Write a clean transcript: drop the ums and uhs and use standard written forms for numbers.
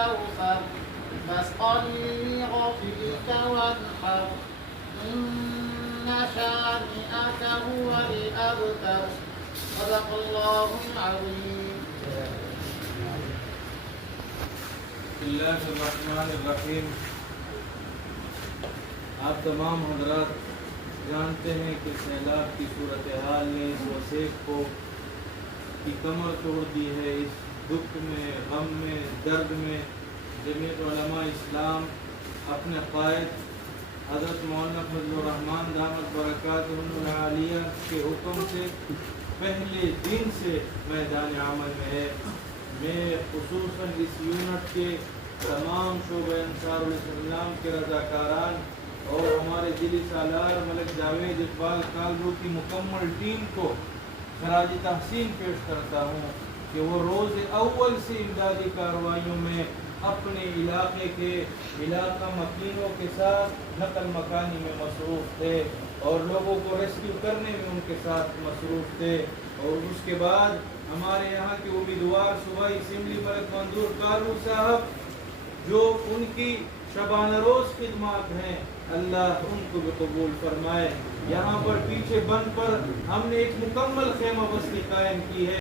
الكوثر فاسقل لربك وانحر إن شانئك هو الأبتر صدق الله العظيم. بسم اللہ الرحمن الرحیم. آپ تمام حضرات جانتے ہیں کہ سیلاب کی صورتحال نے اس وسیق کو کی کمر توڑ دی ہے. اس دکھ میں، غم میں، درد میں جمعیت علماء اسلام اپنے قائد حضرت مولانا فضل الرحمان دامت برکاتہ العالیہ کے حکم سے پہلے دن سے میدان عمل میں ہے. میں خصوصاً اس یونٹ کے تمام شعبہ انصار الاسلام کے رضاکاران اور ہمارے ضلعی سالار ملک جاوید اقبال کالرو کی مکمل ٹیم کو خراج تحسین پیش کرتا ہوں کہ وہ روز اول سے امدادی کارروائیوں میں اپنے علاقے کے علاقہ مکینوں کے ساتھ نقل مکانی میں مصروف تھے اور لوگوں کو ریسکیو کرنے میں ان کے ساتھ مصروف تھے. اور اس کے بعد ہمارے یہاں کے امیدوار صوبائی اسمبلی ملک منظور کالرو صاحب جو ان کی شبانہ روز خدمات ہیں، اللہ ان کو بھی قبول فرمائے. یہاں پر پیچھے بند پر ہم نے ایک مکمل خیمہ بستی قائم کی ہے.